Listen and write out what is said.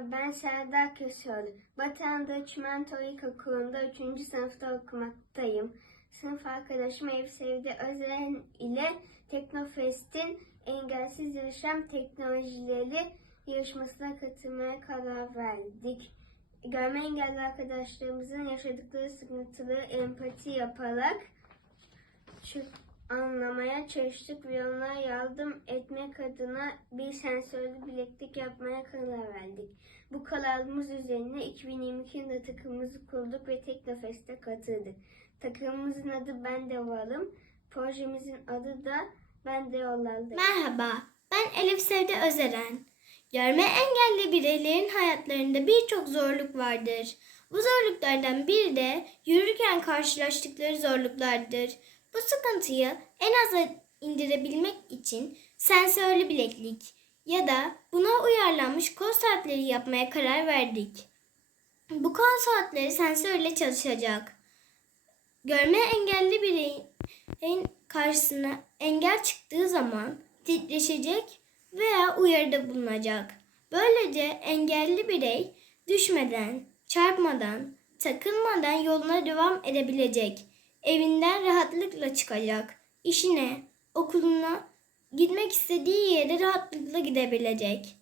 Ben Serdar Köseoğlu. Batuhan'da Çimento İlkokulu'nda 3. sınıfta okumaktayım. Sınıf arkadaşım Evsevde Özen ile Teknofest'in Engelsiz Yaşam Teknolojileri yarışmasına katılmaya karar verdik. Görme engelli arkadaşlarımızın yaşadıkları sıkıntıları empati yaparak şu anlamaya çalıştık ve onlara yardım etmek adına bir sensörlü bileklik yapmaya karar verdik. Bu kararımız üzerine 2022 yılında takımımızı kurduk ve Teknofest'e katıldık. Takımımızın adı Ben de Varım, projemizin adı da Ben de Yollardayım. Merhaba, ben Elif Sevde Özeren. Görme engelli bireylerin hayatlarında birçok zorluk vardır. Bu zorluklardan biri de yürürken karşılaştıkları zorluklardır. Bu sıkıntıyı en aza indirebilmek için sensörlü bileklik ya da buna uyarlanmış kol saatleri yapmaya karar verdik. Bu kol saatleri sensörle çalışacak. Görme engelli bireyin karşısına engel çıktığı zaman titreşecek veya uyarıda bulunacak. Böylece engelli birey düşmeden, çarpmadan, takılmadan yoluna devam edebilecek. Evinden rahatlıkla çıkacak. İşine, okuluna, gitmek istediği yere rahatlıkla gidebilecek.